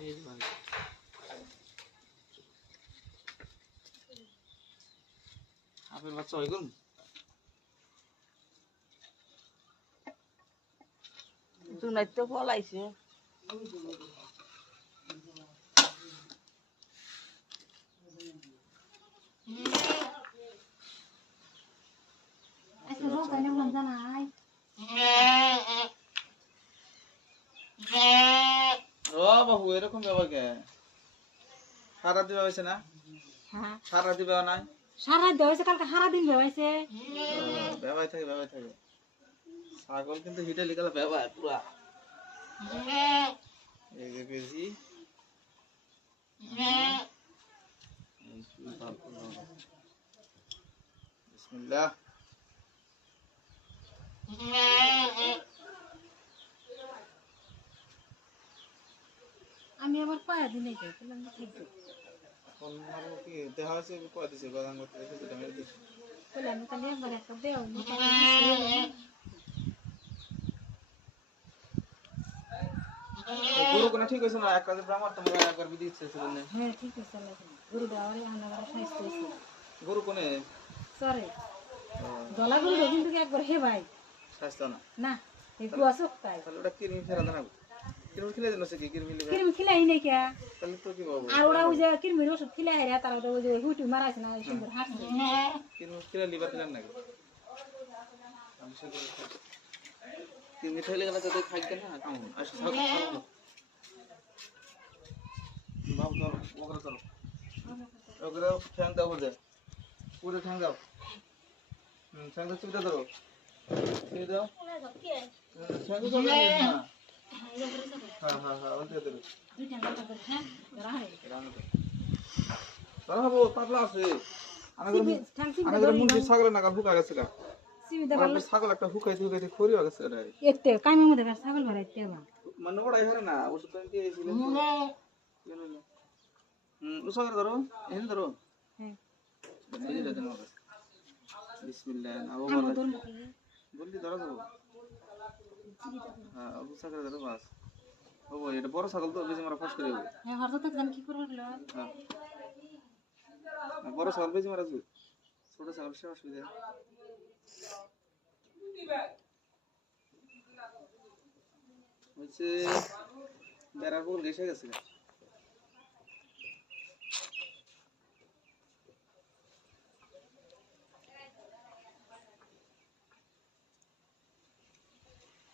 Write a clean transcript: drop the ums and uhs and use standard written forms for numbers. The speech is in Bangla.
এই যে ভাই আপের বাচ্চা হয় কোন শুনাই তো পলাইছে আজকে সকালে মন জানাই ও বাবু এরকম ব্যাপার কে সারা দিবা হয়েছে না হ্যাঁ সারা দিবা নাই সারা দিন হয়েছে কালকে সারা দিন হয়েছে ব্যবহার থাকে ছাগল কিন্তু হিটে লিখালে ব্যবহার পুরা এক কেজি বিসমিল্লাহ আমি আবার পায়া দিনে গেছিলাম ঠিক কোন মারো কি দেখা আছে কয় দিছে বাদাম করতে এসে এটা মেরে দিছে বলে আমি কালি একবার একটা দেও গরু কোনা ঠিক হইছে না এক কাজে ব্রাহ্মণ তো মনে একবার বিধি ইচ্ছে ছিল না হ্যাঁ ঠিক আছে গরু দেওয়ারে আনাবার স্বাস্থ্য হয়েছে গরু কোনে সরে গলা গরু কিন্তু একবার হে ভাই স্বাস্থ্য না না এই কুয়া চোখটাই তাহলে ওটা কিরমি ফেরা দেনা কিরমি খেলে দিন কি কিরমি লিবে কিরম খিলাই নাই কে তাহলে তো কি বাবু আর ওরা ওই যে কিরমির ওষুধ খিলাই রে তারা ওই যে হুইটু মারাইছে না সুন্দর হাঁটছে কিরমি খেলে লিভার খেলেন নাকি আমি সে কিরমি খেলে গেলে তো খাইতে না কেমন আসো বাবু ধরো ওগুলো ঠ্যাং দাও বলে পুরো ঠ্যাং দাও ঠ্যাং দাও চিপটা ধরো চিপে দাও ঠ্যাং দাও না হ্যাঁ ওই দিয়ে দেবে দুইটা কথা বল হ্যাঁ রাহে তারা হবো পাতলা আছে থাকি আমাদের মুন্ডি ছাগলের নাগাল হুকা গেছে গা সিবিদা ভালো ছাগল একটা হুকাইতে খড়ি হয়ে গেছে রে এতে কাইমের মধ্যে ছাগল ভরাইতে বা মানে ওড়াই হরে না ওষুধ পানি দিয়ে দিয়েছিল উসা করে ধরো এখানে ধরো হ্যাঁ এই যে দেন আমাকে বিসমিল্লাহ আবু আমার বলে ধর্ম বললি ধরো দেবো হ্যাঁ উসা করে ধরো বাস ও এটা বড় ছাগল তো বেশি মারা ফাঁস করে দেবো হ্যাঁ হঠাৎ জান কি করে হলো হ্যাঁ বড় ছাগল বেশি মারা যাবে ছোট ছাগল সে অসুবিধা হচ্ছে বেড়ার পুকুর গেছে গেছে